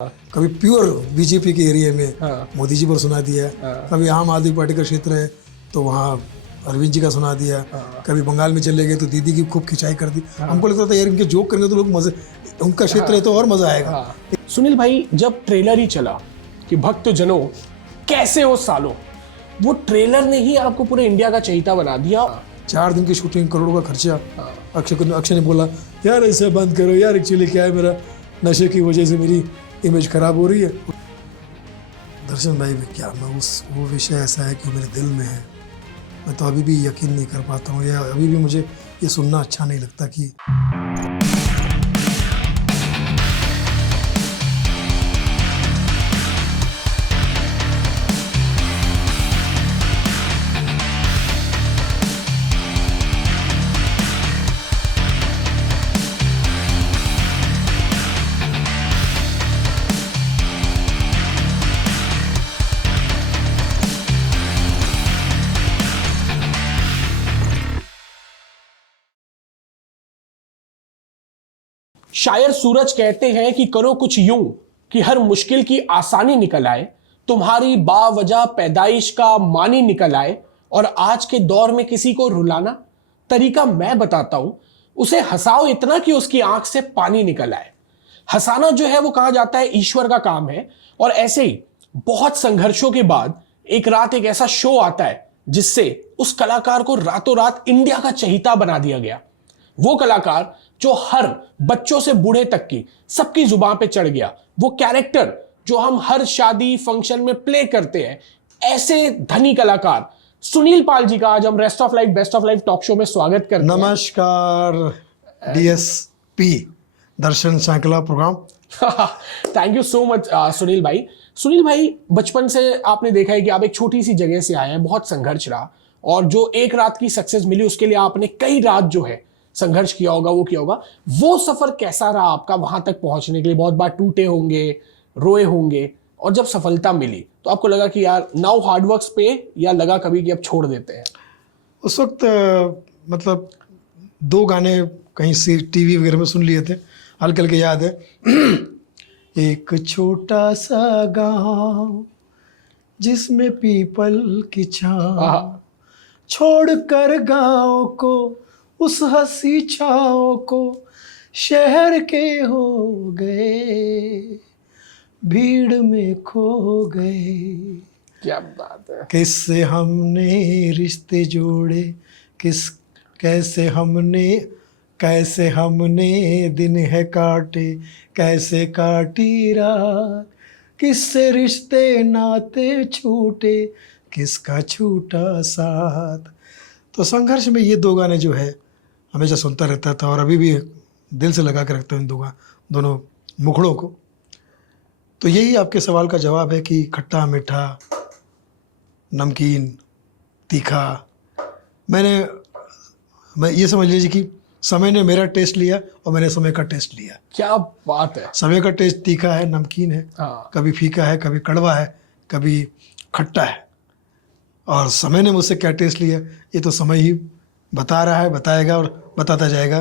कभी pure BJP के area में हाँ। मोदी जी पर सुना दिया, कभी आम आदमी पार्टी का क्षेत्र है तो वहाँ अरविंद जी का सुना दिया, कभी बंगाल में चले गए तो दीदी की खूब खिंचाई कर दी। हमको लगता था यार इनके जोक करेंगे तो लोग मजे, उनका क्षेत्र है तो और मजा आएगा। सुनील भाई, जब ट्रेलर ही चला कि भक्त जनों कैसे हो सालों, वो ट्रेलर ने ही आपको पूरे इंडिया का चहेता बना दिया। 4 दिन की शूटिंग, करोड़ों का खर्चा। अक्षय ने बोला यार ऐसे बंद करो यार, एक्चुअली क्या है मेरा नशे की वजह से मेरी इमेज खराब हो रही है। दर्शन भाई क्या मैं वो विषय ऐसा है कि मेरे दिल में है, मैं तो अभी भी यकीन नहीं कर पाता हूँ, या अभी भी मुझे ये सुनना अच्छा नहीं लगता कि शायर सूरज कहते हैं कि करो कुछ यूं कि हर मुश्किल की आसानी निकल आए, तुम्हारी बावजह पैदाइश का मानी निकल आए, और आज के दौर में किसी को रुलाना तरीका मैं बताता हूं, उसे हंसाओ इतना कि उसकी आंख से पानी निकल आए। हंसाना जो है वो कहा जाता है ईश्वर का काम है, और ऐसे ही बहुत संघर्षों के बाद एक रात एक ऐसा शो आता है जिससे उस कलाकार को रातों रात इंडिया का चहेता बना दिया गया। वो कलाकार जो हर बच्चों से बूढ़े तक की सबकी जुबान पे चढ़ गया, वो कैरेक्टर जो हम हर शादी फंक्शन में प्ले करते हैं, ऐसे धनी कलाकार सुनील पाल जी का आज हम rest of life best of life talk show में स्वागत करते हैं। नमस्कार DSP Darshan Sankla programme. Thank you so much Sunil भाई। सुनील भाई, बचपन से आपने देखा है कि आप एक छोटी सी जगह से आए हैं, बहुत संघर्ष रहा, और जो एक रात की सक्सेस मिली उसके लिए आपने कई रात जो है संघर्ष किया होगा, वो किया होगा। वो सफर कैसा रहा आपका वहां तक पहुंचने के लिए? बहुत बार टूटे होंगे, रोए होंगे, और जब सफलता मिली तो आपको लगा कि यार नाउ हार्ड वर्क्स पे, या लगा कभी कि अब छोड़ देते हैं? उस वक्त मतलब 2 गाने कहीं से टीवी वगैरह में सुन लिए थे, हल्के हल्के याद है। एक छोटा सा गांव जिसमें पीपल की छांव, छोड़ कर गांव को उस हंसी छाँव को, शहर के हो गए भीड़ में खो गए। क्या बात है। किससे हमने रिश्ते जोड़े, कैसे हमने दिन है काटे, कैसे काटी रात, किससे रिश्ते नाते छूटे, किसका छूटा साथ। तो संघर्ष में ये 2 गाने जो है हमेशा सुनता रहता था, और अभी भी दिल से लगा के रखता हूँ इन दोनों मुखड़ों को। तो यही आपके सवाल का जवाब है कि खट्टा मीठा नमकीन तीखा, मैं ये समझ लीजिए कि समय ने मेरा टेस्ट लिया और मैंने समय का टेस्ट लिया। क्या बात है। समय का टेस्ट तीखा है, नमकीन है, कभी फीका है, कभी कड़वा है, कभी खट्टा है, और समय ने मुझसे क्या टेस्ट लिया ये तो समय ही बता रहा है, बताएगा और बताता जाएगा,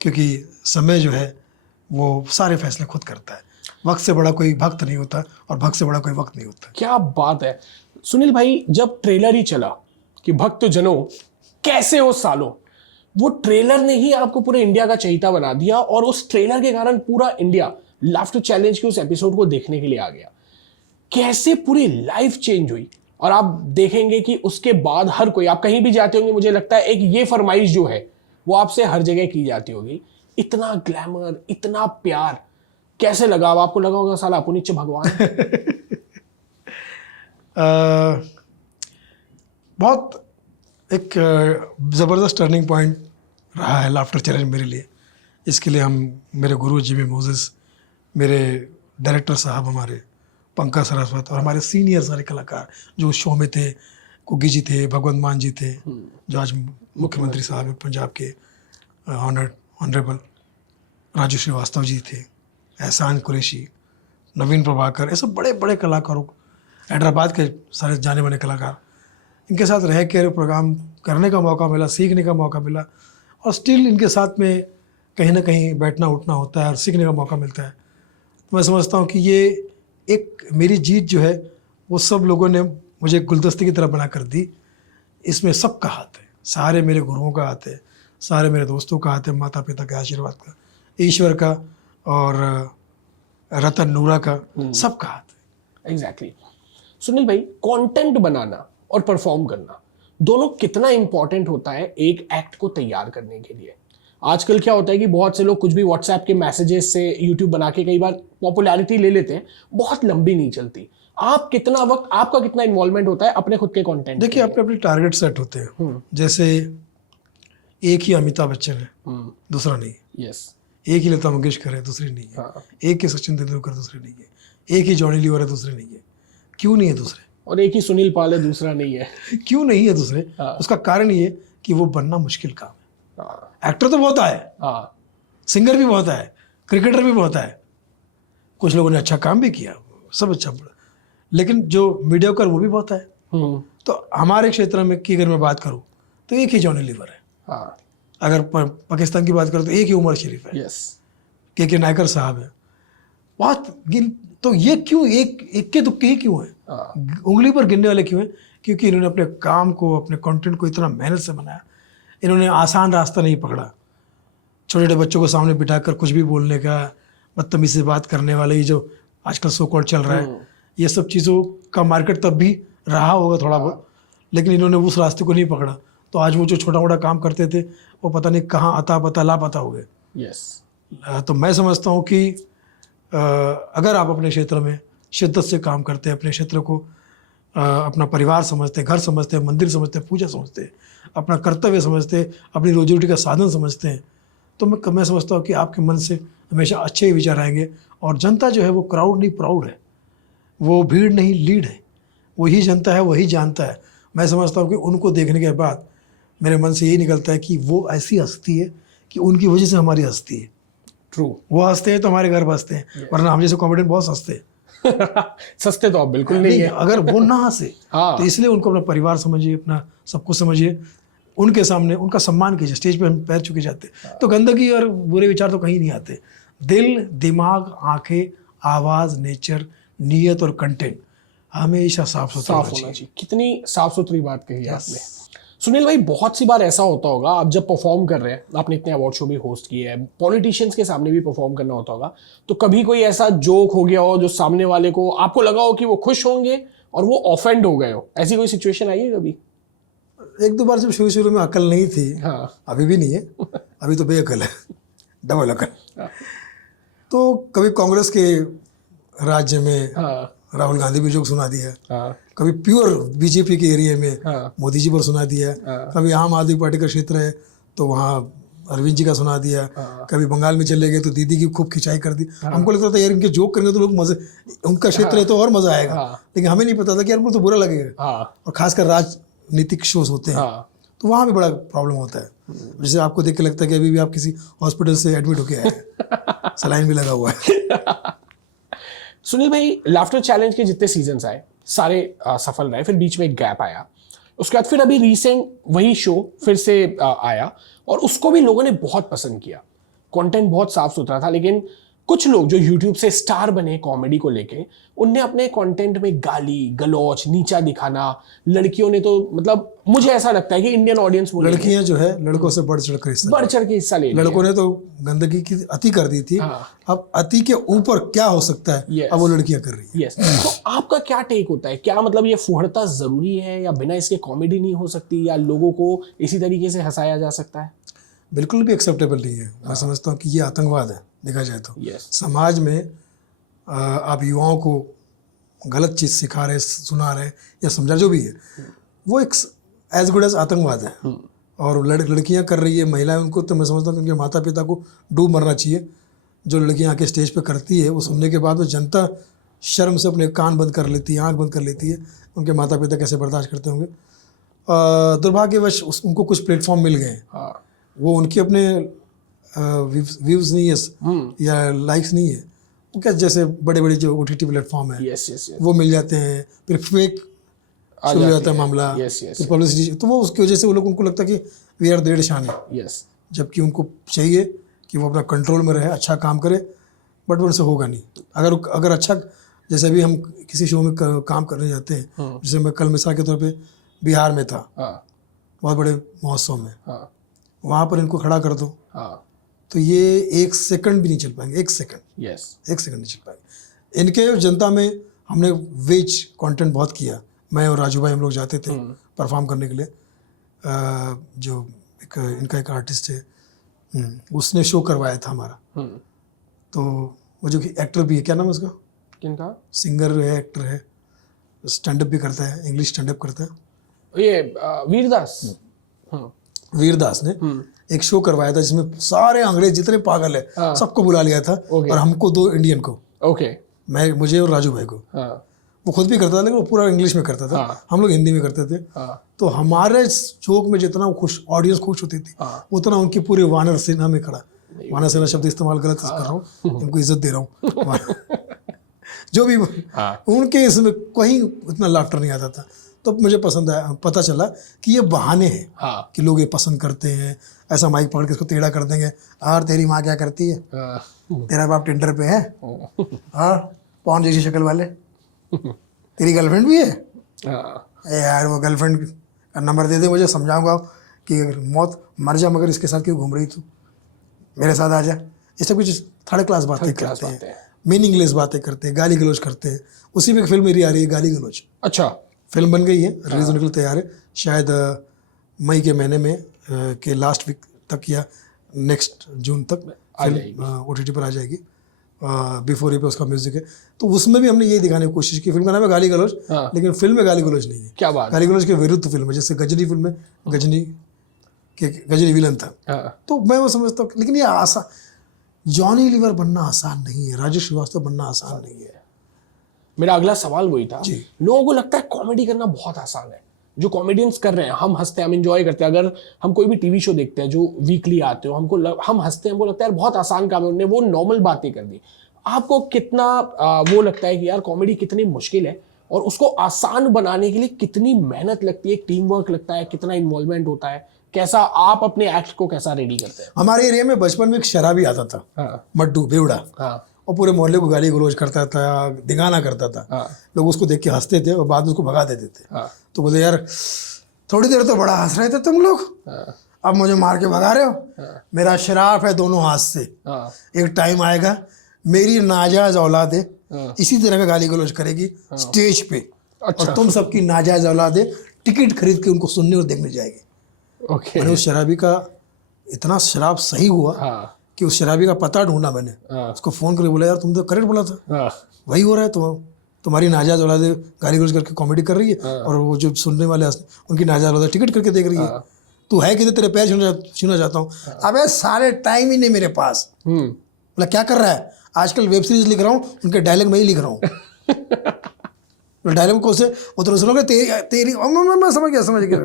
क्योंकि समय जो है वो सारे फैसले खुद करता है। वक्त से बड़ा कोई भक्त नहीं होता और भक्त से बड़ा कोई वक्त नहीं होता। क्या बात है सुनील भाई, जब ट्रेलर ही चला कि भक्त जनों कैसे हो सालों, वो ट्रेलर ने ही आपको पूरे इंडिया का चहेता बना दिया, और उस ट्रेलर के कारण पूरा इंडिया लाफ्टर चैलेंज के उस एपिसोड को देखने के लिए आ गया। कैसे पूरी लाइफ चेंज हुई, और आप देखेंगे कि उसके बाद हर कोई, आप कहीं भी जाते होंगे, मुझे लगता है एक ये फरमाइश जो है वो आपसे हर जगह की जाती होगी, इतना ग्लैमर, इतना प्यार, कैसे लगा? अब आपको लगा होगा साला अपनी नीचे भगवान। बहुत एक ज़बरदस्त टर्निंग पॉइंट रहा है लाफ्टर चैलेंज मेरे लिए। इसके लिए मेरे गुरु जिमी मोसेस, मेरे डायरेक्टर साहब हमारे पंकज सरस्वत, और हमारे सीनियर सारे कलाकार जो उस शो में थे, कुग्गी जी थे, भगवंत मान जी थे, जो आज मुख्यमंत्री साहब हैं पंजाब के, ऑनरेबल राजू श्रीवास्तव जी थे, एहसान कुरैशी, नवीन प्रभाकर, ये सब बड़े बड़े कलाकारों, हैदराबाद के सारे जाने माने कलाकार, इनके साथ रह कर प्रोग्राम करने का मौका मिला, सीखने का मौका मिला, और स्टिल इनके साथ में कहीं ना कहीं बैठना उठना होता है और सीखने का मौका मिलता है। मैं समझता हूँ कि ये एक मेरी जीत जो है वो सब लोगों ने मुझे एक गुलदस्ते की तरह बना कर दी। इसमें सबका हाथ है, सारे मेरे गुरुओं का हाथ है, सारे मेरे दोस्तों का हाथ है, माता पिता के आशीर्वाद का, ईश्वर का और रतन नूरा का, सबका हाथ है। एग्जैक्टली। सुनील भाई, कंटेंट बनाना और परफॉर्म करना दोनों कितना इंपॉर्टेंट होता है एक एक्ट को तैयार करने के लिए? आजकल क्या होता है कि बहुत से लोग कुछ भी व्हाट्सएप के मैसेजेस से यूट्यूब बना के कई बार पॉपुलैरिटी ले लेते हैं, बहुत लंबी नहीं चलती। आप कितना वक्त, आपका कितना इन्वॉल्वमेंट होता है अपने खुद के कंटेंट? देखिए, अपने अपने टारगेट सेट होते हैं। जैसे एक ही अमिताभ बच्चन है, दूसरा नहीं है। यस। एक ही लता मंगेशकर है, दूसरी नहीं है। हाँ। एक ही सचिन तेंदुलकर, दूसरे नहीं है। एक ही जॉनी लीवर है, दूसरे नहीं है। क्यों नहीं है दूसरे? और एक ही सुनील पाल है, दूसरा नहीं है। क्यों नहीं है दूसरे? हाँ। उसका कारण ये कि वो बनना मुश्किल काम है। हाँ। एक्टर तो बहुत आए, हाँ। सिंगर भी बहुत आए, क्रिकेटर भी बहुत आए, कुछ लोगों ने अच्छा काम भी किया, सब अच्छा पड़ा, लेकिन जो मीडियोकर वो भी बहुत आए। तो हमारे क्षेत्र में की अगर मैं बात करूँ तो एक ही जॉनी लीवर है। हाँ। अगर पाकिस्तान की बात करूँ तो एक ही उमर शरीफ है। यस। के नायकर साहब है। बहुत गिन, तो ये क्यों एक के दुक्के ही क्यों है? उंगली पर गिनने वाले क्यों हैं? क्योंकि इन्होंने अपने काम को, अपने कंटेंट को इतना मेहनत से बनाया। इन्होंने आसान रास्ता नहीं पकड़ा। छोटे छोटे बच्चों को सामने बिठाकर कुछ भी बोलने का, बदतमीजी से बात करने वाले, ये जो आजकल सो कॉल्ड चल रहा है, ये सब चीज़ों का मार्केट तब भी रहा होगा थोड़ा बहुत, लेकिन इन्होंने उस रास्ते को नहीं पकड़ा। तो आज वो जो छोटा मोटा काम करते थे वो पता नहीं कहाँ अता पता लापता हो गए। यस। तो मैं समझता हूँ कि अगर आप अपने क्षेत्र में शिद्दत से काम करते हैं, अपने क्षेत्र को अपना परिवार समझते हैं, घर समझते हैं, मंदिर समझते हैं, पूजा समझते हैं, अपना कर्तव्य समझते हैं, अपनी रोजी रोटी का साधन समझते हैं, तो मैं समझता हूँ कि आपके मन से हमेशा अच्छे ही विचार आएंगे। और जनता जो है वो क्राउड नहीं प्राउड है, वो भीड़ नहीं लीड है, वही जनता है, वही जानता है। मैं समझता हूँ कि उनको देखने के बाद मेरे मन से यही निकलता है कि वो ऐसी हस्ती है कि उनकी वजह से हमारी हस्ती है। ट्रू। वो हंसते हैं तो हमारे घर बसते हैं, वरना हम जैसे कॉमेडियन बहुत हंसते हैं। सस्ते तो आप बिल्कुल नहीं है। अगर वो ना हंसे हाँ। तो इसलिए उनको अपना परिवार समझिए, अपना सब कुछ समझिए, उनके सामने उनका सम्मान कीजिए। स्टेज पे हम पैर चुके जाते तो गंदगी और बुरे विचार तो कहीं नहीं आते। दिल, दिमाग, आंखें, आवाज़, नेचर, नीयत और कंटेंट हमेशा साफ सुथरा होना चाहिए। कितनी साफ सुथरी बात कही आपने। सुनील भाई, बहुत सी बार ऐसा होता होगा, आप जब परफॉर्म कर रहे हैं, आपने इतने अवार्ड शो भी होस्ट किए हैं, पॉलिटिशियंस के सामने भी परफॉर्म करना होता होगा, तो कभी कोई ऐसा जोक हो गया हो जो सामने वाले को, आपको लगा हो कि वो खुश होंगे और वो ऑफेंड हो गए हो, ऐसी कोई सिचुएशन आई है कभी? एक दो बार जब शुरू में अकल नहीं थी। हाँ। अभी भी नहीं है, अभी तो बेअकल है, डबल अकल। तो कभी कांग्रेस के राज्य में राहुल गांधी भी जोक सुना दिया, कभी प्योर बीजेपी के एरिया में मोदी जी पर सुना दिया, कभी आम आदमी पार्टी का क्षेत्र है तो वहाँ अरविंद जी का सुना दिया, कभी बंगाल में चले गए तो दीदी की खूब खिंचाई कर दी। हमको लगता था यार इनके जोक करेंगे तो लोग मजे, उनका क्षेत्र है तो और मजा आएगा, लेकिन हमें नहीं पता था कि यार उनको तो बुरा लगेगा। और खासकर राजनीतिक शोज होते हैं तो वहाँ भी बड़ा प्रॉब्लम होता है। जैसे आपको देख के लगता है कि अभी भी आप किसी हॉस्पिटल से एडमिट होके आए हैं, सलाइन भी लगा हुआ है। सुनील भाई, लाफ्टर चैलेंज के जितने सीजन्स आए सारे सफल रहे, फिर बीच में एक गैप आया, उसके बाद फिर अभी रिसेंट वही शो फिर से आया और उसको भी लोगों ने बहुत पसंद किया। कंटेंट बहुत साफ सुथरा था, लेकिन कुछ लोग जो यूट्यूब से स्टार बने कॉमेडी को लेके, उनने अपने कंटेंट में गाली गलौच, नीचा दिखाना, लड़कियों ने तो मतलब मुझे ऐसा लगता है कि इंडियन ऑडियंस, लड़कियां जो है लड़कों से बढ़ चढ़ के हिस्सा ले, लड़कों ने तो गंदगी की अति कर दी थी। अब अति के ऊपर क्या हो सकता है, अब वो लड़कियां कर रही है। तो आपका क्या टेक होता है? क्या मतलब ये फुहड़ता जरूरी है, या बिना इसके कॉमेडी नहीं हो सकती, या लोगों को इसी तरीके से हंसाया जा सकता है? बिल्कुल भी एक्सेप्टेबल नहीं है। मैं समझता हूँ कि ये आतंकवाद है देखा जाए तो। समाज में आप युवाओं को गलत चीज़ सिखा रहे, सुना रहे या समझा, जो भी है वो एक एज गुड एज आतंकवाद है। और लड़कियां कर रही है, महिलाएं, उनको तो मैं समझता हूँ कि उनके माता पिता को डूब मरना चाहिए। जो लड़कियां आके स्टेज पे करती है वो सुनने के बाद वो जनता शर्म से अपने कान बंद कर लेती है, आँख बंद कर लेती है। उनके माता पिता कैसे बर्दाश्त करते होंगे। दुर्भाग्यवश उनको कुछ प्लेटफॉर्म मिल गए, वो उनके अपने व्यूज़ नहीं है या लाइक्स नहीं है, वो क्या जैसे बड़े बड़े जो OTT प्लेटफॉर्म है वो मिल जाते हैं, फिर फेक शुरू हो जाता है मामला, फिर पब्लिसिटी। तो वो उसकी वजह से वो लोग, उनको लगता है कि वी आर देड़ शान है, जबकि उनको चाहिए कि वो अपना कंट्रोल में रहे, अच्छा काम करे। बट वो उनसे होगा नहीं। अगर अच्छा, जैसे अभी हम किसी शो में काम करने जाते हैं, जैसे मैं कल मिसाल के तौर पे बिहार में था, बहुत बड़े महोत्सव में, वहाँ पर इनको खड़ा कर दो तो ये 1 सेकंड भी नहीं चल पाएंगे, 1 सेकंड, 1 सेकंड नहीं चल पाएंगे। इनके जनता में हमने वेज कंटेंट बहुत किया, मैं और राजू भाई हम लोग जाते थे परफॉर्म करने के लिए। जो इनका एक आर्टिस्ट है, उसने शो करवाया था हमारा। तो वो जो एक्टर भी है, क्या नाम है उसका, किनका, सिंगर है, एक्टर है, स्टैंड अप भी करता है, इंग्लिश स्टैंड अप करता है, ये वीरदास। वीरदास ने एक शो करवाया था जिसमें सारे अंग्रेज जितने पागल है सबको बुला लिया था, और हमको 2 इंडियन को, मुझे और राजू भाई को। वो खुद भी करता था लेकिन वो पूरा इंग्लिश में करता था, हम लोग हिंदी में करते थे। तो हमारे जोक में जितना ऑडियंस खुश होती थी, उतना उनकी पूरी वानर सेना में खड़ा, वानर सेना शब्द इस्तेमाल गलत कर रहा हूँ, उनको इज्जत दे रहा हूँ जो भी उनके इसमें कहीं उतना लाफ्टर नहीं आता था। तो मुझे पसंद आया, पता चला कि ये बहाने हैं कि लोग ये पसंद करते हैं। ऐसा माइक पकड़ के इसको टेढ़ा कर देंगे, और तेरी माँ क्या करती है, तेरा बाप टिंडर पे है, और पौन जैसी शक्ल वाले, तेरी गर्लफ्रेंड भी है, यार वो गर्लफ्रेंड का नंबर दे दे, मुझे समझाऊंगा कि अगर मौत मर जा मगर इसके साथ क्यों घूम रही तू, मेरे साथ आ जा। ये सब कुछ थर्ड क्लास बातें करते हैं, मीनिंगलेस बातें करते हैं, गाली गलौज करते हैं। उसी में एक फिल्म मेरी आ रही है, गाली गलौज। अच्छा, फिल्म बन गई है, रिलीज होने के लिए तैयार है, शायद मई के महीने में के लास्ट वीक तक या नेक्स्ट जून तक फिल्म OTT पर आ जाएगी। बिफोर पे उसका म्यूजिक है। तो उसमें भी हमने यही दिखाने की कोशिश की। फिल्म का नाम है गाली गलौज, लेकिन फिल्म में गाली गलौज नहीं है। क्या बात, गाली गलौज के विरुद्ध फिल्म है। जैसे गजनी फिल्म में गजनी विलन था, तो मैं वो समझता हूँ, लेकिन ये आसान, जॉनी लीवर बनना आसान नहीं है, राजेश श्रीवास्तव बनना आसान नहीं है। मेरा अगला सवाल वही था। लोगों को लगता है कॉमेडी करना बहुत आसान है, जो कॉमेडियंस कर रहे हैं, हम हंसते हैं, हम इंजॉय करते हैं। अगर हम कोई भी टीवी शो देखते हैं जो वीकली आते हो, हम हंसते हैं, वो लगता है यार बहुत आसान काम है, उन्होंने वो नॉर्मल बातें कर दी। आपको कितना वो लगता है कि यार कॉमेडी कितनी मुश्किल है, और उसको आसान बनाने के लिए कितनी मेहनत लगती है, टीम वर्क लगता है, कितना इन्वॉल्वमेंट होता है, कैसा आप अपने एक्ट को कैसा रेडी करते हैं? हमारे एरिया में बचपन में एक शराबी आता था, मड्डू बेवड़ा, और पूरे मोहल्ले को गाली गलौज करता था, दिगाना करता था। लोग उसको देख के हंसते थे और बाद में उसको भगा देते थे। तो बोले यार थोड़ी देर तो बड़ा हंस रहे थे तुम लोग, अब मुझे मार के भगा रहे हो। मेरा श्राप है दोनों हाथ से, एक टाइम आएगा मेरी नाजायज औलादे इसी तरह का गाली गलौज करेगी स्टेज पे, और तुम सबकी नाजायज औलादे टिकट खरीद के उनको सुनने और देखने जाएगी। मैंने उस शराबी का इतना शराब सही हुआ कि उस शराबी का पता ढूंढा मैंने, उसको फोन करके बोला यार तुम तो करेक्ट बोला था, वही हो रहा है, तुम्हारी नाजायज औलादे गाली गलौज करके कॉमेडी कर रही है, और वो जो सुनने वाले उनकी नाजायज औलादे टिकट करके देख रही है। तू है कि तेरे पैर छूना चाहता हूँ। अबे सारे टाइम ही नहीं मेरे पास। बोला क्या कर रहा है? आजकल वेब सीरीज लिख रहा हूँ, उनके डायलॉग मैं ही लिख रहा हूँ। डायलॉग को से वो तो सुनोगे तेरी मैं समझ गया।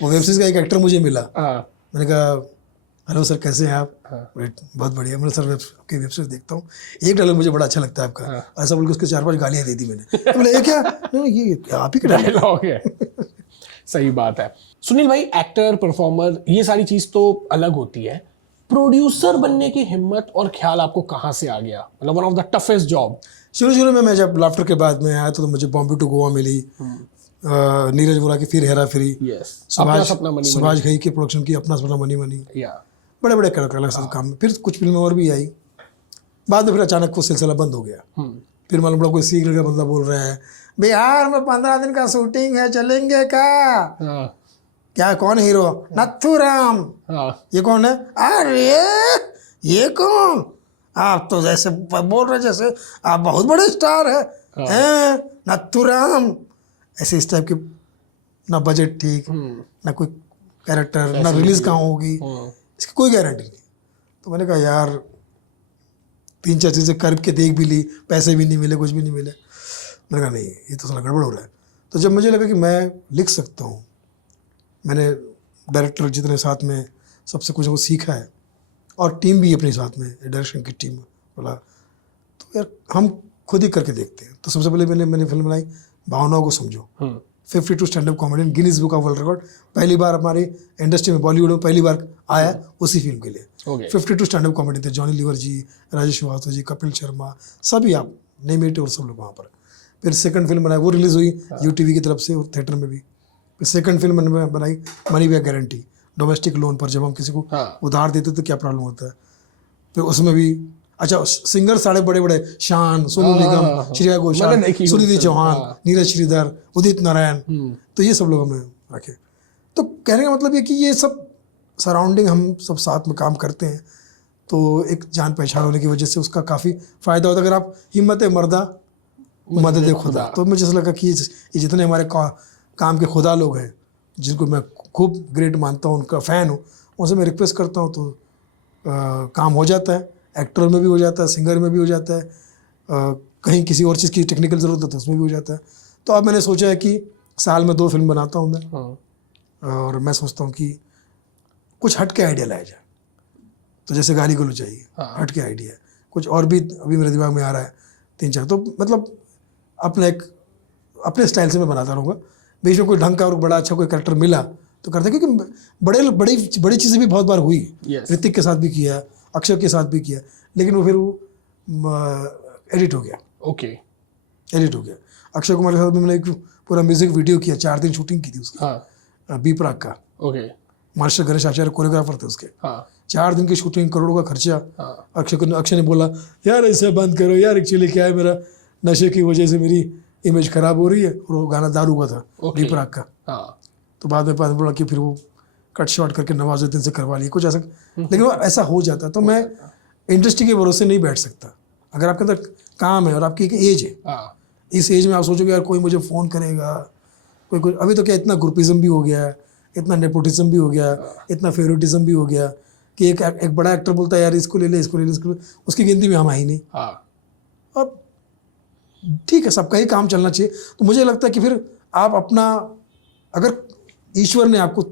वो वेब सीरीज का एक एक्टर मुझे मिला, मैंने कहा हेलो सर कैसे हैं आप? बहुत बढ़िया। मैंने सर आपकी वेब सीरीज देखता हूँ, एक डायलॉग मुझे बड़ा अच्छा लगता है आपका, ऐसा बोल के उसके 4-5 गालियाँ दे दी मैंने। बोले ये क्या? ये आप ही का डायलॉग है। सही बात है। सुनील भाई, एक्टर, परफॉर्मर, ये सारी चीज तो अलग होती है, प्रोड्यूसर बनने की हिम्मत और ख्याल आपको कहाँ से आ गया? मतलब one of the toughest job. शुरू में मैं जब लाफ्टर के बाद में आया तो मुझे बॉम्बे टू गोवा मिली, नीरज वोरा की फिर हेरा फेरी, सुभाष घई के प्रोडक्शन की अपना सपना मनी मनी, बड़े बड़े कलाकार साथ काम। फिर कुछ फिल्में और भी आई, बाद में फिर अचानक वो सिलसिला बंद हो गया। फिर मालूम पड़ा कोई सीक्रेट का बंदा बोल रहा है बिहार में 15 दिन का शूटिंग है, चलेंगे क्या? क्या कौन हीरो? नथुराम। ये कौन है? अरे ये कौन? आप तो जैसे बोल रहे जैसे आप बहुत बड़े स्टार हैं, नथुराम। ऐसे इस टाइप के, ना बजट ठीक, ना कोई कैरेक्टर, ना रिलीज कहाँ होगी, इसकी कोई गारंटी नहीं। तो मैंने कहा यार 3-4 चीज़ें कर के देख भी ली, पैसे भी नहीं मिले, कुछ भी नहीं मिले। मैंने कहा नहीं ये तो साला गड़बड़ हो रहा है। तो जब मुझे लगा कि मैं लिख सकता हूँ, मैंने डायरेक्टर जितने साथ में सबसे कुछ वो सीखा है, और टीम भी अपने साथ में, डायरेक्शन की टीम, बोला तो यार हम खुद ही करके देखते हैं। तो सबसे पहले मैंने फिल्म बनाई भावनाओं को समझो, 52 stand up comedian, Guinness book of world record, पहली बार हमारी इंडस्ट्री में, बॉलीवुड में पहली बार आया उसी फिल्म के लिए। ओके 52 स्टैंड अप कॉमेडी थे, जॉनी लीवर जी, राजेश श्रीवास्तव जी, कपिल शर्मा, सभी आप नेम इट और सब लोग वहाँ पर। फिर सेकंड फिल्म बनाई, वो रिलीज़ हुई यूटीवी की तरफ से और थिएटर में भी। फिर सेकंड फिल्म मैंने बनाई money back guarantee, domestic loan पर जब हम किसी को उधार देते तो क्या प्रॉब्लम होता है। फिर उसमें भी अच्छा सिंगर सारे बड़े बड़े, शान, सोनू निगम, श्रेया घोषाल, सुनिधि चौहान, नीरज श्रीधर, उदित नारायण, तो ये सब लोग हमने रखे। तो कहने का मतलब ये कि ये सब सराउंडिंग हम सब साथ में काम करते हैं तो एक जान पहचान होने की वजह से उसका काफ़ी फ़ायदा होता है। अगर आप हिम्मत मर्दा मदद खुदा, तो मुझे ऐसा लगा कि ये जितने हमारे काम के खुदा लोग हैं जिनको मैं खूब ग्रेट मानता हूँ, उनका फ़ैन हूँ, उनसे मैं रिक्वेस्ट करता हूँ तो काम हो जाता है। एक्टर में भी हो जाता है, सिंगर में भी हो जाता है, कहीं किसी और चीज़ की टेक्निकल ज़रूरत है तो उसमें भी हो जाता है। तो अब मैंने सोचा है कि साल में 2 फिल्म बनाता हूँ मैं, और मैं सोचता हूँ कि कुछ हट के आइडिया लाया जाए। तो जैसे गाली गलौज चाहिए, हट के आइडिया है, कुछ और भी अभी मेरे दिमाग में आ रहा है 3-4, तो मतलब अपने स्टाइल से मैं बनाता रहूँगा। बीच में कोई ढंग का और बड़ा अच्छा कोई कैरेक्टर मिला तो करते, क्योंकि बड़ी चीज़ें भी बहुत बार हुई। ऋतिक के साथ भी किया, अक्षय के साथ भी किया, लेकिन वो फिर एडिट हो गया। ओके एडिट हो गया। अक्षय कुमार के साथ भी मैंने एक पूरा म्यूजिक वीडियो किया, 4 दिन शूटिंग की थी उसकी, बी प्राक का। Okay master Ganesh Acharya choreographer थे उसके। 4 दिन की शूटिंग, करोड़ों का खर्चा। अक्षय ने बोला यार ऐसे बंद करो यार, एक्चुअली क्या है मेरा नशे की वजह से मेरी इमेज खराब हो रही है, और वो गाना दारू का था, बी प्राक का। तो बाद में बोला कि फिर वो कट शॉट करके नवाजुद्दीन से करवा लिए कुछ ऐसा, लेकिन वो ऐसा हो जाता है। तो मैं इंडस्ट्री के भरोसे नहीं बैठ सकता। अगर आपके अंदर काम है और आपकी एक एज है, इस एज में आप सोचोगे यार कोई मुझे फ़ोन करेगा, कोई अभी तो क्या इतना ग्रुपिज्म भी हो गया है, इतना नेपोटिज्म भी हो गया, इतना फेवरेटिज्म भी हो गया कि एक बड़ा एक्टर बोलता है यार इसको ले ले, इसको ले ले, इसको ले, उसकी गिनती में हम आई नहीं। और ठीक है, सबका ही काम चलना चाहिए। तो मुझे लगता है कि फिर आप अपना, अगर ईश्वर ने आपको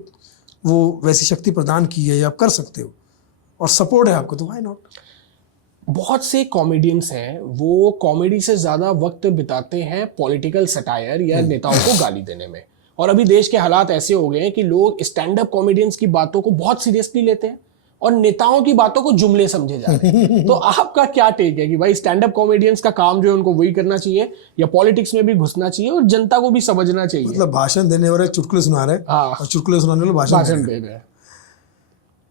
वो वैसी शक्ति प्रदान की है या आप कर सकते हो और सपोर्ट है आपको, तो व्हाई नॉट। बहुत से कॉमेडियंस हैं वो कॉमेडी से ज़्यादा वक्त बिताते हैं पॉलिटिकल सटायर या नेताओं को गाली देने में। और अभी देश के हालात ऐसे हो गए हैं कि लोग स्टैंड अप कॉमेडियंस की बातों को बहुत सीरियसली लेते हैं और नेताओं की बातों को जुमले समझे जा रहे हैं। तो आपका क्या टेक है कि भाई स्टैंड अप कॉमेडियंस का काम जो है उनको वही करना चाहिए या पॉलिटिक्स में भी घुसना चाहिए और जनता को भी समझना चाहिए? मतलब भाषण देने वाले चुटकुले सुना रहे और चुटकुले सुनाने वाले भाषण दे रहे हैं।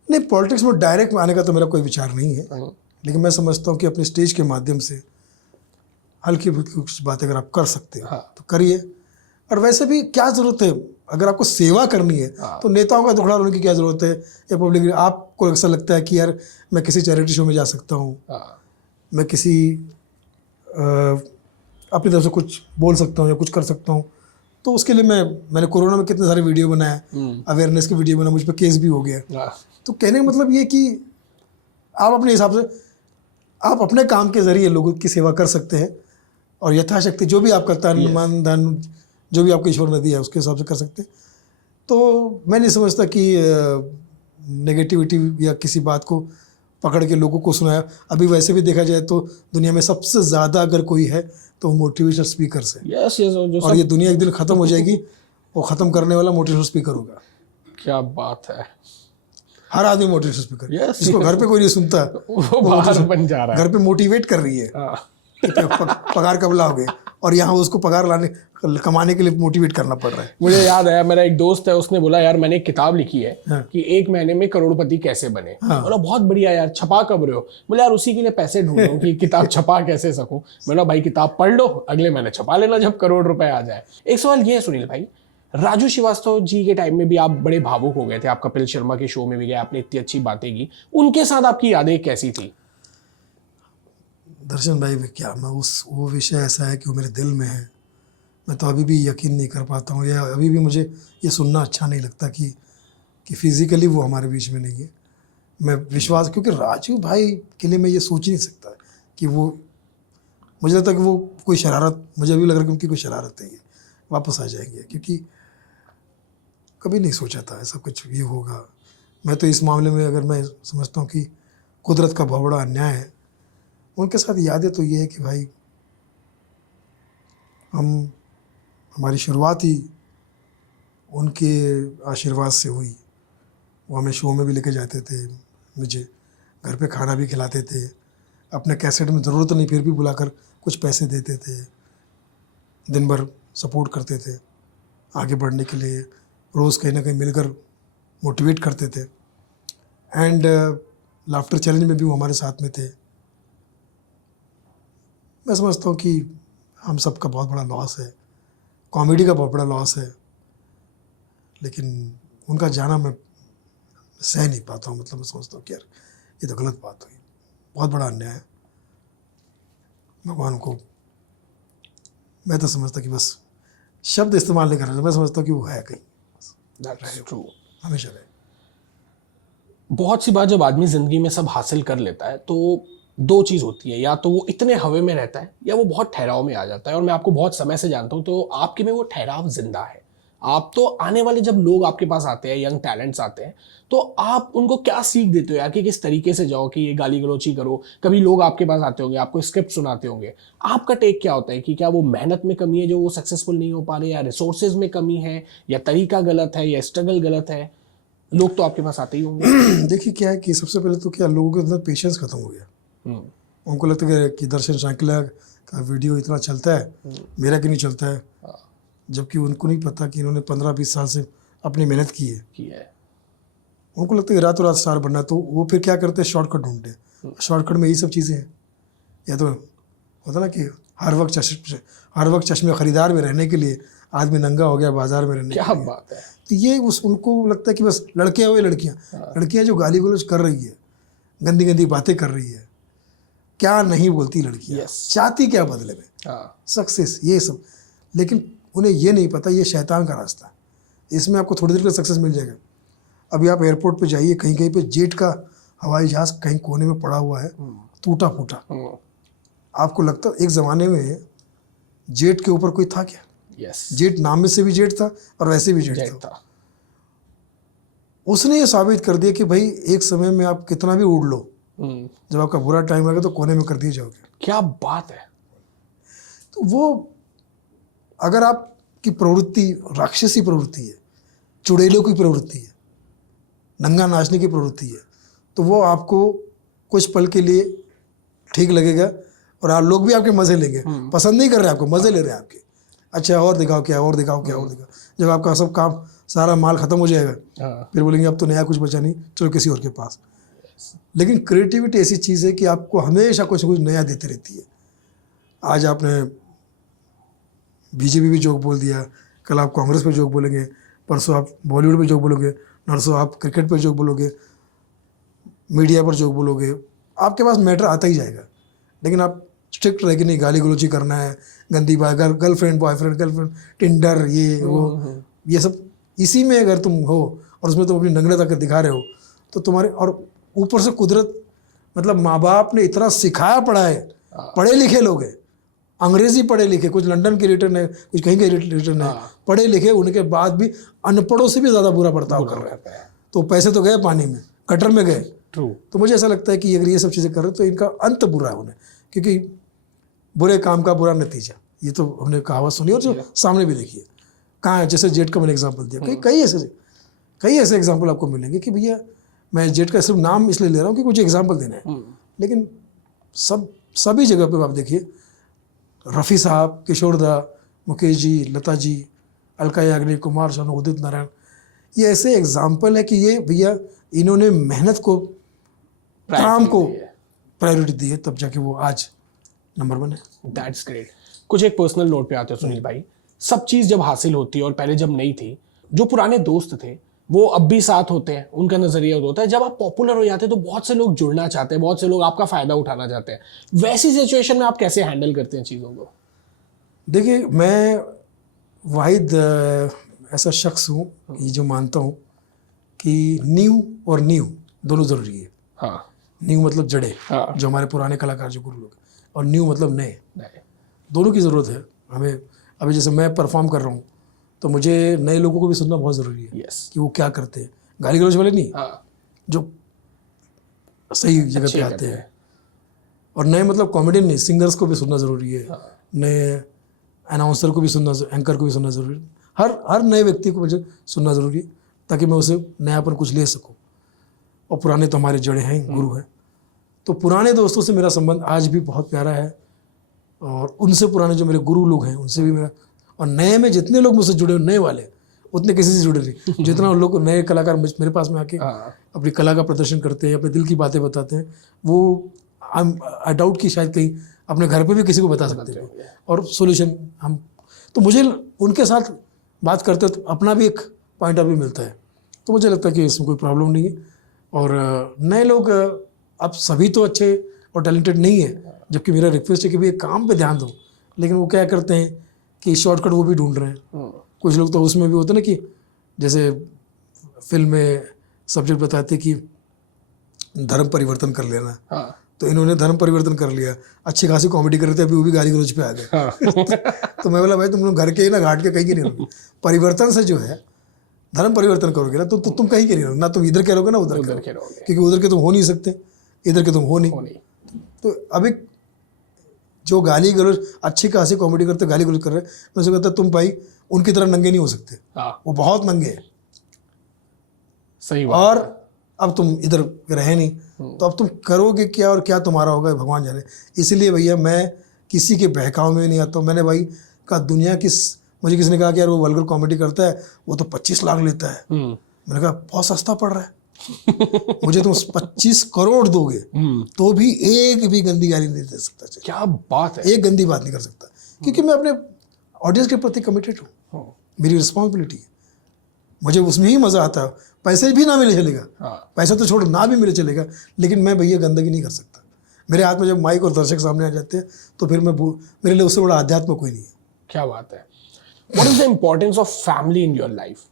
नहीं, पॉलिटिक्स में डायरेक्ट आने का तो मेरा कोई विचार नहीं है, लेकिन मैं समझता हूँ कि अपने स्टेज के माध्यम से हल्की फुल्की कुछ बातें अगर आप कर सकते हो तो करिए। और वैसे भी क्या ज़रूरत है, अगर आपको सेवा करनी है तो नेताओं का दुखड़ा रोने की क्या ज़रूरत है या पब्लिक। आपको ऐसा लगता है कि यार मैं किसी चैरिटी शो में जा सकता हूँ, मैं किसी अपनी तरफ से कुछ बोल सकता हूँ या कुछ कर सकता हूँ, तो उसके लिए मैंने कोरोना में कितने सारे वीडियो बनाए, अवेयरनेस के वीडियो बनाए, मुझ पर केस भी हो गया। तो कहने का मतलब ये कि आप अपने हिसाब से आप अपने काम के ज़रिए लोगों की सेवा कर सकते हैं और यथाशक्ति जो भी आप करता है, मन धन जो भी आपको ईश्वर ने दिया है उसके हिसाब से कर सकते हैं। तो मैं नहीं समझता कि नेगेटिविटी या किसी बात को पकड़ के लोगों को सुनाया। अभी वैसे भी देखा जाए तो दुनिया में सबसे ज़्यादा अगर कोई है तो मोटिवेशनल स्पीकर्स है। और ये दुनिया एक दिन ख़त्म हो जाएगी, वो ख़त्म करने वाला मोटिवेशनल स्पीकर होगा। क्या बात है, हर आदमी मोटिवेशनल स्पीकर, जिसको घर पे कोई नहीं सुनता वो बाहर बन जा रहा है, घर पे मोटिवेट कर रही है पगार कब लाओगे, और यहाँ उसको पगार कमाने के लिए मोटिवेट करना पड़ रहा है। मुझे याद आया, मेरा एक दोस्त है, उसने बोला यार मैंने एक किताब लिखी है कि 1 महीने में करोड़पति कैसे बने। बोला बहुत बढ़िया यार, छपा कब रहे हो? बोले यार उसी के लिए पैसे ढूंढ रहा हूं कि किताब छपा कैसे सकूं। बोला भाई किताब पढ़ लो, अगले महीने छपा लेना जब करोड़ रुपए आ जाए। एक सवाल ये है सुनील भाई, राजू श्रीवास्तव जी के टाइम में भी आप बड़े भावुक हो गए थे, आप कपिल शर्मा के शो में भी गए, आपने इतनी अच्छी बातें की, उनके साथ आपकी यादें कैसी थी? दर्शन भाई क्या मैं वो विषय ऐसा है कि वो मेरे दिल में है, मैं तो अभी भी यकीन नहीं कर पाता हूँ, या अभी भी मुझे ये सुनना अच्छा नहीं लगता कि फिज़िकली वो हमारे बीच में नहीं है। मैं विश्वास, क्योंकि राजू भाई के लिए मैं ये सोच ही नहीं सकता कि वो, मुझे लगता है कि वो कोई शरारत, मुझे अभी लग रहा है कि उनकी कोई शरारत है, ये वापस आ जाएंगे, क्योंकि कभी नहीं सोचा था ऐसा कुछ ये होगा। मैं तो इस मामले में अगर मैं समझता हूँ कि कुदरत का बहुत बड़ा अन्याय है, उनके साथ यादें तो ये है कि भाई हमारी शुरुआत ही उनके आशीर्वाद से हुई। वो हमें शो में भी लेके जाते थे, मुझे घर पे खाना भी खिलाते थे, अपने कैसेट में ज़रूरत नहीं फिर भी बुलाकर कुछ पैसे देते थे, दिन भर सपोर्ट करते थे आगे बढ़ने के लिए, रोज़ कहीं ना कहीं मिलकर मोटिवेट करते थे। एंड लाफ्टर चैलेंज में भी वो हमारे साथ में थे। मैं समझता हूँ कि हम सबका बहुत बड़ा लॉस है, कॉमेडी का बहुत बड़ा लॉस है, लेकिन उनका जाना मैं सह नहीं पाता हूँ। मतलब मैं सोचता हूँ कि यार ये तो गलत बात हुई, बहुत बड़ा अन्याय है। भगवान को मैं तो समझता कि बस शब्द इस्तेमाल नहीं कर रहा, मैं समझता हूँ कि वो है कहीं, That's true. हमेशा रहे। बहुत सी बार जब आदमी जिंदगी में सब हासिल कर लेता है तो दो चीज होती है, या तो वो इतने हवे में रहता है या वो बहुत ठहराव में आ जाता है। और मैं आपको बहुत समय से जानता हूं, तो आपके में वो ठहराव जिंदा है। आप तो आने वाले जब लोग आपके पास आते हैं, यंग टैलेंट्स आते हैं, तो आप उनको क्या सीख देते हो यार कि किस तरीके से जाओ, कि ये गाली गलौची करो। कभी लोग आपके पास आते होंगे, आपको स्क्रिप्ट सुनाते होंगे, आपका टेक क्या होता है कि क्या वो मेहनत में कमी है जो वो सक्सेसफुल नहीं हो पा रहे, या रिसोर्सेज में कमी है, या तरीका गलत है, या स्ट्रगल गलत है? लोग तो आपके पास आते ही होंगे। देखिए क्या है कि सबसे पहले तो क्या लोगों के अंदर पेशेंस खत्म हो गया। उनको लगता है कि दर्शन शांकला का वीडियो इतना चलता है, मेरा क्यों नहीं चलता है, जबकि उनको नहीं पता कि इन्होंने 15-20 साल से अपनी मेहनत की है। उनको लगता है कि रातों रात स्टार बनना है, तो वो फिर क्या करते हैं, शॉर्टकट ढूंढते हैं। शॉर्टकट में यही सब चीज़ें हैं। या तो होता ना कि हर वक्त चश्मे खरीदार में रहने के लिए आदमी नंगा हो गया बाजार में रहने क्या के लिए। बात है। तो ये उनको लगता है कि बस लड़के हुए लड़कियां जो गाली गलौज कर रही है, गंदी गंदी बातें कर रही है, क्या नहीं बोलती लड़कियां, चाहती क्या बदले में, सक्सेस, ये सब। लेकिन उन्हें ये नहीं पता ये शैतान का रास्ता है, इसमें आपको थोड़ी देर का सक्सेस मिल जाएगा। अभी आप एयरपोर्ट पे जाइए, कहीं कहीं पे जेट का हवाई जहाज कहीं कोने में पड़ा हुआ है, टूटा फूटा। आपको लगता एक ज़माने में जेट के ऊपर कोई था क्या? जेट नाम में से भी जेट था और वैसे भी जेट था। उसने ये साबित कर दिया कि भाई एक समय में आप कितना भी उड़ लो, जब आपका बुरा टाइम आएगा तो कोने में कर दिए जाओगे। क्या बात है। तो वो अगर आपकी प्रवृत्ति राक्षसी प्रवृत्ति है, चुड़ैलों की प्रवृत्ति है, नंगा नाचने की प्रवृत्ति है, तो वो आपको कुछ पल के लिए ठीक लगेगा और आप लोग भी आपके मज़े लेंगे। पसंद नहीं कर रहे आपको, मज़े ले रहे हैं आपके। अच्छा और दिखाओ क्या, और दिखाओ क्या, और दिखाओ। जब आपका सब काम सारा माल ख़त्म हो जाएगा, फिर बोलेंगे अब तो नया कुछ बचा नहीं, चलो किसी और के पास। लेकिन क्रिएटिविटी ऐसी चीज़ है कि आपको हमेशा कुछ कुछ नया देती रहती है। आज आपने बीजेपी भी जोक बोल दिया, कल आप कांग्रेस पे जोक बोलेंगे, परसों आप बॉलीवुड पे जोक बोलोगे, नरसों आप क्रिकेट पे जोक बोलोगे, मीडिया पर जोक बोलोगे, आपके पास मैटर आता ही जाएगा। लेकिन आप स्ट्रिक्ट रह के नहीं, गाली गलौची करना है, गंदी बात, गर्लफ्रेंड बॉयफ्रेंड, टिंडर, ये वो, ये सब इसी में अगर तुम हो और उसमें तुम अपनी नग्नता कर दिखा रहे हो, तो तुम्हारे, और ऊपर से कुदरत, मतलब माँ बाप ने इतना सिखाया पढ़ा है, पढ़े लिखे लोग हैं, अंग्रेजी पढ़े लिखे, कुछ लंदन के रिटर्न है, कुछ कहीं के रिटर्न है, पढ़े लिखे, उनके बाद भी अनपढ़ों से भी ज़्यादा बुरा बर्ताव कर रहे हैं। तो पैसे तो गए पानी में, कटर में गए। तो मुझे ऐसा लगता है कि अगर ये सब चीज़ें कर रहे तो इनका अंत बुरा है उन्हें, क्योंकि बुरे काम का बुरा नतीजा, ये तो हमने कहावत सुनी और जो सामने भी देखी है। कहाँ है, जैसे जेट का मैंने एग्जाम्पल दिया, कई ऐसे एग्जाम्पल आपको मिलेंगे कि भैया मैं जेट का सिर्फ नाम इसलिए ले रहा हूँ कि कुछ एग्जाम्पल देने हैं, लेकिन सभी जगह पे आप देखिए, रफ़ी साहब, किशोर दा, मुकेश जी, लता जी, अलका याग्निक, कुमार शानू, उदित नारायण, ये ऐसे एग्जाम्पल है कि ये भैया इन्होंने मेहनत को, काम को प्रायोरिटी दी है, तब जाके वो आज नंबर 1 है। That's great. कुछ एक पर्सनल नोट पे आते हैं सुनील भाई, सब चीज़ जब हासिल होती है और पहले जब नहीं थी, जो पुराने दोस्त थे वो अब भी साथ होते हैं, उनका नजरिया होता है। जब आप पॉपुलर हो जाते हैं तो बहुत से लोग जुड़ना चाहते हैं, बहुत से लोग आपका फायदा उठाना चाहते हैं। वैसी सिचुएशन में आप कैसे हैंडल करते हैं चीज़ों को? देखिए, मैं वाहिद ऐसा शख्स हूँ कि जो मानता हूँ कि न्यू और न्यू दोनों ज़रूरी है। हाँ, न्यू मतलब जड़े, जो हमारे पुराने कलाकार जो गुरु लोग, और न्यू मतलब नए, दोनों की ज़रूरत है हमें। अभी जैसे मैं परफॉर्म कर रहा हूँ तो मुझे नए लोगों को भी सुनना बहुत ज़रूरी है कि वो क्या करते हैं, गाली गलौज वाले नहीं, जो सही जगह पे आते हैं। और नए मतलब कॉमेडियन नहीं, सिंगर्स को भी सुनना ज़रूरी है, नए अनाउंसर को भी सुनना, एंकर को भी सुनना ज़रूरी है, हर नए व्यक्ति को मुझे सुनना ज़रूरी है, ताकि मैं उसे नयापन कुछ ले सकूं। और पुराने तो हमारे जड़े हैं, गुरु हैं। तो पुराने दोस्तों से मेरा संबंध आज भी बहुत प्यारा है, और उनसे पुराने जो मेरे गुरु लोग हैं उनसे भी मेरा, और नए में जितने लोग मुझसे जुड़े, नए वाले उतने किसी से जुड़े नहीं। जितना उन लोग नए कलाकार मेरे पास में आके अपनी कला का प्रदर्शन करते हैं, अपने दिल की बातें बताते हैं, वो आई डाउट कि शायद कहीं अपने घर पे भी किसी को बता सकते हैं, और सोल्यूशन हम, तो मुझे उनके साथ बात करते तो अपना भी एक पॉइंट ऑफ व्यू मिलता है। तो मुझे लगता है कि इसमें कोई प्रॉब्लम नहीं है। और नए लोग अब सभी तो अच्छे और टैलेंटेड नहीं है, जबकि मेरा रिक्वेस्ट है कि भाई एक काम पे ध्यान दो, लेकिन वो क्या करते हैं कि शॉर्टकट वो भी ढूंढ रहे हैं। कुछ लोग तो उसमें भी होते हैं ना कि जैसे फिल्म में सब्जेक्ट बताते कि धर्म परिवर्तन कर लेना, तो इन्होंने धर्म परिवर्तन कर लिया, अच्छी खासी कॉमेडी कर रहे थे, अभी वो भी गाली गलौज पे आ गए। तो मैं बोला भाई तुम लोग घर के ही ना घाट के कहीं के नहीं रहोगे। परिवर्तन से जो है धर्म परिवर्तन करोगे ना तो तुम कहीं के नहीं रहोगे, ना तुम इधर के रहोगे ना उधर के रहोगे, क्योंकि उधर के तुम हो नहीं सकते, इधर के तुम हो नहीं। तो अभी जो गाली गलौज अच्छी खासी कॉमेडी करते गाली गलौज कर रहे हैं, मैं उससे कहता तुम भाई उनकी तरह नंगे नहीं हो सकते, वो बहुत नंगे हैं। सही बात। और अब तुम इधर रहे नहीं, तो अब तुम करोगे क्या और क्या तुम्हारा होगा भगवान जाने। इसलिए भैया मैं किसी के बहकाव में नहीं आता हूँ। मैंने भाई कहा दुनिया मुझे किसी ने कहा कि यार वो वल्गर कॉमेडी करता है, वो तो 25 लाख लेता है। मैंने कहा बहुत सस्ता पड़ रहा है। मुझे तुम 25 करोड़ दोगे तो भी एक भी गंदी गाली नहीं दे सकता। क्या बात है, एक गंदी बात नहीं कर सकता, क्योंकि मैं अपने ऑडियंस के प्रति कमिटेड हूँ। मेरी रिस्पॉन्सिबिलिटी है, मुझे उसमें ही मज़ा आता है। पैसे भी ना मिले चलेगा, पैसा तो छोड़ ना भी मिले चलेगा, लेकिन मैं भैया गंदगी नहीं कर सकता। मेरे हाथ में जब माइक और दर्शक सामने आ जाते हैं तो फिर मेरे लिए उससे बड़ा आध्यात्म कोई नहीं है। क्या बात है। What is the importance of family in your life?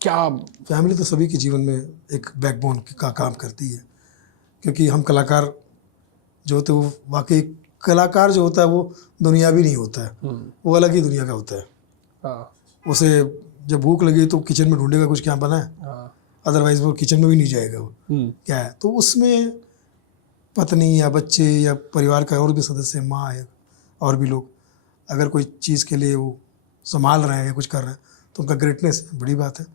क्या फैमिली तो सभी के जीवन में एक बैकबोन का काम करती है, क्योंकि हम कलाकार जो होते हैं वो वाकई कलाकार जो होता है वो दुनियावी नहीं होता है, वो अलग ही दुनिया का होता है। उसे जब भूख लगी तो किचन में ढूंढेगा कुछ क्या बना है, अदरवाइज वो किचन में भी नहीं जाएगा। वो क्या है, तो उसमें पत्नी या बच्चे या परिवार का और भी सदस्य, माँ या और भी लोग, अगर कोई चीज़ के लिए वो संभाल रहे हैं या कुछ कर रहे हैं तो उनका ग्रेटनेस बड़ी बात है।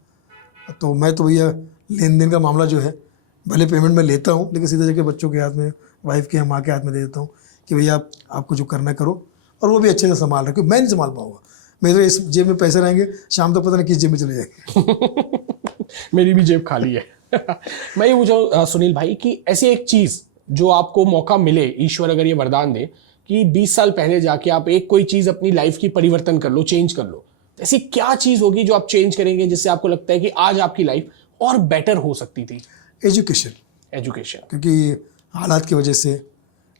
तो मैं तो भैया लेन देन का मामला जो है, भले पेमेंट मैं लेता हूँ, लेकिन सीधे जाके बच्चों के हाथ में, वाइफ के, माँ के हाथ में दे देता हूँ कि भैया आपको जो करना है करो, और वो भी अच्छे से संभाल रहे, क्योंकि मैं नहीं संभाल पाऊँगा। मेरे तो इस जेब में पैसे रहेंगे, शाम तक पता नहीं किस जेब में चले जाएंगे। मेरी भी जेब खाली है। मैं ये पूछूं सुनील भाई कि ऐसी एक चीज जो आपको मौका मिले, ईश्वर अगर ये वरदान दे कि 20 साल पहले जाके आप एक कोई चीज अपनी लाइफ की परिवर्तन कर लो, चेंज कर लो, ऐसी क्या चीज होगी जो आप चेंज करेंगे जिससे आपको लगता है कि आज आपकी लाइफ और बेटर हो सकती थी? एजुकेशन, क्योंकि हालात की वजह से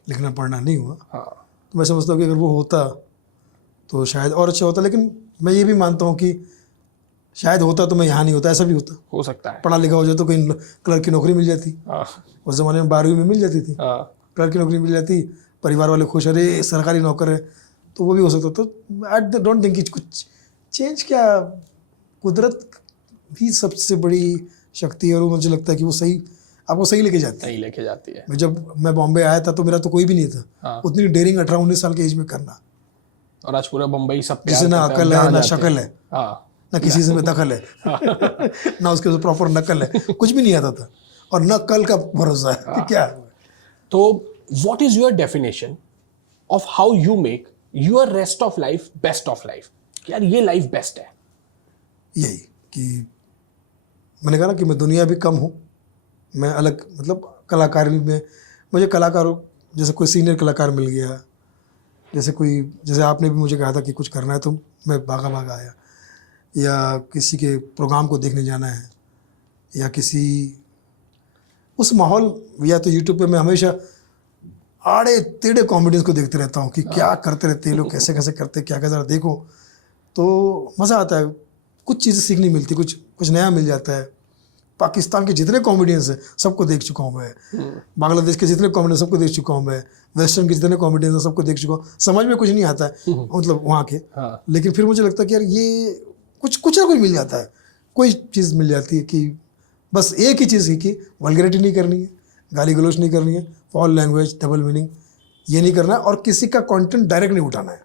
लिखना पढ़ना नहीं हुआ। तो मैं समझता हूँ कि अगर वो होता तो शायद और अच्छा होता, लेकिन मैं ये भी मानता हूँ कि शायद होता तो मैं यहाँ नहीं होता, ऐसा भी हो सकता है। पढ़ा लिखा हो जाए तो कहीं क्लर्क की नौकरी मिल जाती, उस ज़माने में 12वीं में मिल जाती थी, क्लर्क की नौकरी मिल जाती, परिवार वाले खुश, अरे सरकारी नौकर है, तो वो भी हो सकता। तो आई डोंट थिंक कुछ चेंज, क्या कुदरत भी सबसे बड़ी शक्ति है, और मुझे लगता है कि वो सही आपको सही लेके जाती है। जब मैं बॉम्बे आया था तो मेरा तो कोई भी नहीं था, उतनी डेयरिंग 18-19 साल की एज में करना, और आज पूरा बम्बई सब जिसे ना अकल है ना शक्ल है, ना किसी से में दखल है, ना उसके प्रॉपर नकल है, कुछ भी नहीं आता था, और न कल का भरोसा है कि क्या। तो what is your definition of how you make your rest of life best of life? यार ये लाइफ बेस्ट है। यही कि मैंने कहा ना कि मैं दुनिया भी कम हूँ, मैं अलग, मतलब कलाकारी में मुझे कलाकारों जैसे कोई सीनियर कलाकार मिल गया, जैसे आपने भी मुझे कहा था कि कुछ करना है तो मैं भागा आया, या किसी के प्रोग्राम को देखने जाना है, या किसी उस माहौल, या तो यूट्यूब पे मैं हमेशा आड़े टेढ़े कॉमेडियंस को देखते रहता हूँ कि क्या करते रहते हैं लोग, कैसे कैसे करते हैं, क्या क्या ज़रा देखो, तो मज़ा आता है, कुछ चीज़ें सीखने मिलती, कुछ नया मिल जाता है। पाकिस्तान के जितने कॉमेडियंस हैं सबको देख चुका हूँ मैं, बांग्लादेश के जितने कॉमेडियंस सबको देख चुका हूँ मैं, वेस्टर्न के जितने कॉमेडियंस हैं सबको देख चुका हूँ। समझ में कुछ नहीं आता है मतलब वहाँ के, लेकिन फिर मुझे लगता है कि यार ये कुछ ना कुछ मिल जाता है, कोई चीज़ मिल जाती है कि बस एक ही चीज़ की वल्गैरिटी नहीं करनी है, गाली गलौज नहीं करनी है, फॉल लैंग्वेज, डबल मीनिंग ये नहीं करना है, और किसी का कंटेंट डायरेक्ट नहीं उठाना है।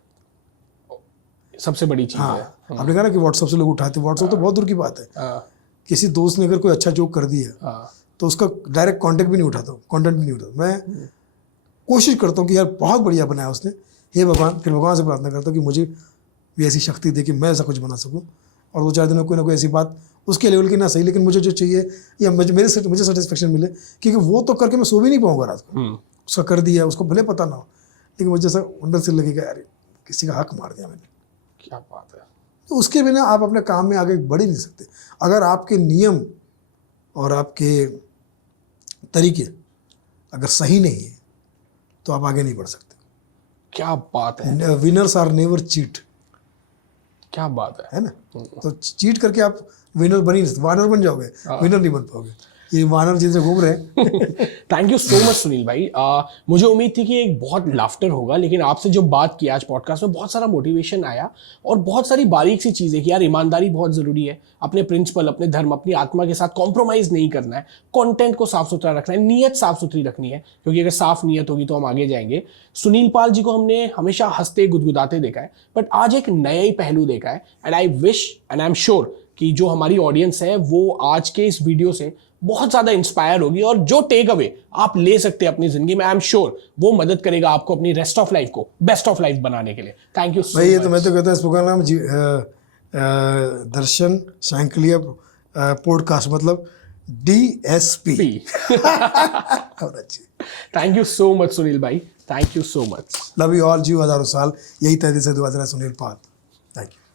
सबसे बड़ी चीज है। आपने कहा ना कि व्हाट्सएप से लोग उठाते, व्हाट्सएप तो बहुत दूर की बात है। हाँ, किसी दोस्त ने अगर कोई अच्छा जोक कर दिया हाँ, तो उसका डायरेक्ट कांटेक्ट भी नहीं उठाता हूँ, कंटेंट भी नहीं उठाता। मैं कोशिश करता हूँ कि यार बहुत बढ़िया बनाया उसने, हे भगवान, फिर भगवान से प्रार्थना करता हूँ कि मुझे भी ऐसी शक्ति दे कि मैं ऐसा कुछ बना सकूँ, और 2-4 दिन में कोई ना कोई ऐसी बात उसके लेवल की ना सही, लेकिन मुझे जो चाहिए या मुझे सेटिस्फेक्शन मिले, क्योंकि वो तो करके मैं सो भी नहीं पाऊंगा रात को। उसका कर दिया, उसको भले पता ना हो, लेकिन मुझे ऐसा अंदर से लगेगा यार किसी का हक मार दिया मैंने। क्या बात है। तो उसके बिना आप अपने काम में आगे बढ़ ही नहीं सकते। अगर आपके नियम और आपके तरीके अगर सही नहीं है तो आप आगे नहीं बढ़ सकते। क्या बात है। विनर्स आर नेवर चीट, क्या बात है। है ना? तो चीट करके आप विनर बन ही नहीं सकते, वानर बन जाओगे, विनर नहीं बन पाओगे। ये वानर जिनसे घूम रहे हैं। Thank you so much Sunil भाई। मुझे उम्मीद थी कि एक बहुत लाफ्टर होगा, लेकिन आपसे जो बात की आज पॉडकास्ट में बहुत सारा मोटिवेशन आया और बहुत सारी बारीक सी चीज़ें कि यार ईमानदारी बहुत ज़रूरी है, अपने प्रिंसिपल, अपने धर्म, अपनी आत्मा के साथ कॉम्प्रोमाइज़ नहीं करना है, कंटेंट को साफ सुथरा रखना है, नीयत साफ सुथरी रखनी है, क्योंकि अगर साफ नीयत होगी तो हम आगे जाएंगे। सुनील पाल जी को हमने हमेशा हंसते गुदगुदाते देखा है, बट आज एक नया ही पहलू देखा है। And I wish and I am sure कि जो हमारी ऑडियंस है वो आज के इस वीडियो से बहुत ज्यादा इंस्पायर होगी, और जो टेक अवे आप ले सकते हैं अपनी जिंदगी में, आई एम श्योर वो मदद करेगा आपको अपनी रेस्ट ऑफ लाइफ को बेस्ट ऑफ लाइफ बनाने के लिए। थैंक यू सो भाई ये मच। तो मैं तो कहता हूँ, इस प्रोग्राम नाम दर्शन सांकलिया पॉडकास्ट, मतलब DSP। और अच्छी। Thank you so much Sunil भाई, thank you so much. Love you all, जीव हजारों साल, यही तहदीद से दुआ देना सुनील पाल। Thank you.